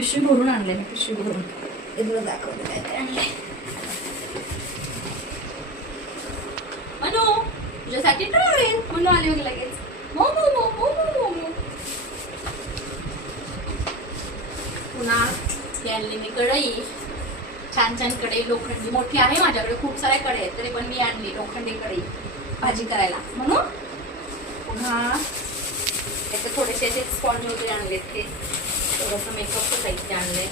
पिशवी भरून आणले मी, पिशवी भरून. ते तुला दाखवते काय काय आणले. मनू तुझ्यासाठी ट्रॅव्हल. मनू आली वगैरे लगेच. मोमो मोमो मोमो. पुन्हा ही आणली मी कढई. छान छान कढई लोखंडी मोठी आहे माझ्याकडे, खूप साऱ्या कढई आहेत तरी पण मी आणली लोखंडी कढई भाजी करायला म्हणून. पुन्हा त्याचे थोडेसे असे स्पॉन्ज वगैरे आणलेत, ते थोडंसं मेकअपचं साहित्य आणलंय.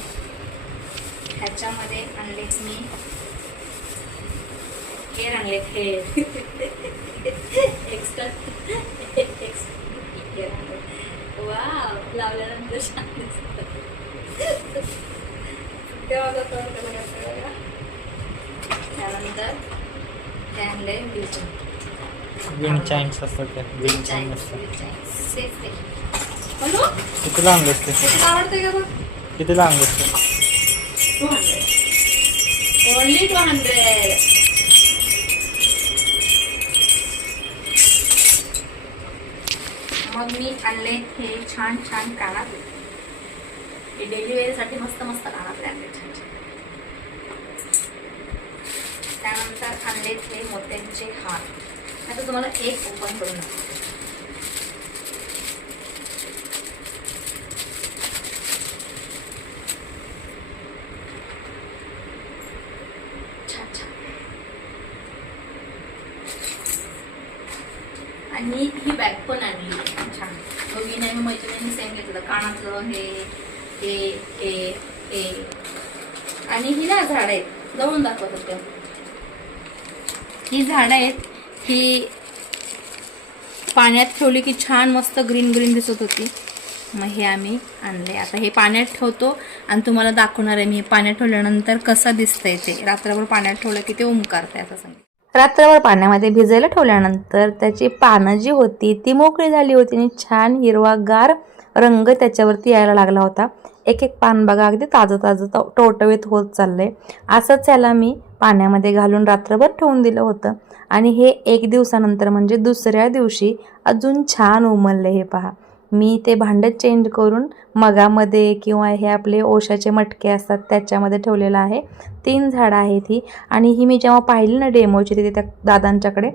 ह्याच्यामध्ये आणलेत मी हेअर आणलेत, हेअर एक्स्ट्रा हेअर आणले. वा लावल्यानंतर छान दिसतं. त्यानंतर हे आणले विंड चाइम्स असतात त्या. विंड चाइम असतात. कितीला आणले असते? आवडते का बघ. कितीला आणले असते? 200. ओनली 200. मग मी आणले हे छान छान कानात. हे डेली वेअर साठी मस्त मस्त कानातले आणले छान छान. त्यानंतर आणलेत हे मोत्यांचे हार. आता तुम्हाला एक ओपन करून दाखवते. छान छान. आणि ही बॅग पण आणली छान. मी नाही मैत्रिणींनी सेम घेतलं कानातलं हे आणि ही ना झाड आहेत, जवळून दाखवत होते. ही झाड आहेत, ही पाण्यात ठेवली की छान मस्त ग्रीन ग्रीन दिसत होती. मग हे आम्ही आणले. आता हे पाण्यात ठेवतो आणि तुम्हाला दाखवणार आहे मी पाण्यात ठेवल्यानंतर कसं दिसतंय ते. रात्रभर पाण्यात ठेवलं की ते उमकारतंय असं सांगितलं. रात्रभर पाण्यामध्ये भिजायला ठेवल्यानंतर त्याची पानं जी होती ती मोकळी झाली होती आणि छान हिरवागार रंग त्याच्यावरती यायला लागला होता. एक एक पान बघा अगदी ताजं ताजं टवटवीत होत चाललंय. असंच याला मी पाण्यामध्ये घालून रात्रभर ठेवून दिलं होतं आणि हे एक दिवसानंतर म्हणजे दुसऱ्या दिवशी अजून छान उमलले. हे पहा, मी ते भांडं चेंज करून मगामध्ये किंवा हे आपले ओशाचे मटके असतात त्याच्यामध्ये ठेवलेलं आहे. 3 झाडं आहेत ही. आणि ही मी जेव्हा पाहिली ना डेमोची तिथे त्या दादांच्याकडे,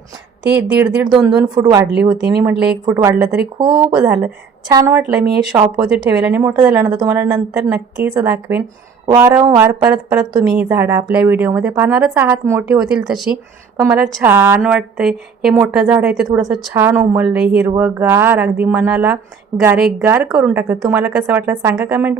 ती 1.5 2 फूट वाढली होती. मी म्हटलं 1 फूट वाढलं तरी खूप झालं. छान वाटलं. मी एक शॉपवरती ठेवेल आणि मोठं झाल्यानंतर तुम्हाला नंतर नक्कीच दाखवेन. वारंवार परत परत तुम्ही ही झाडं आपल्या व्हिडिओमध्ये पाहणारच आहात, मोठी होतील तशी. पण मला छान वाटतंय. हे मोठं झाड आहे ते थोडंसं छान उमललंय, हिरवंगार, अगदी मनाला गारेगार करून टाकतं. तुम्हाला कसं वाटलं सांगा कमेंट.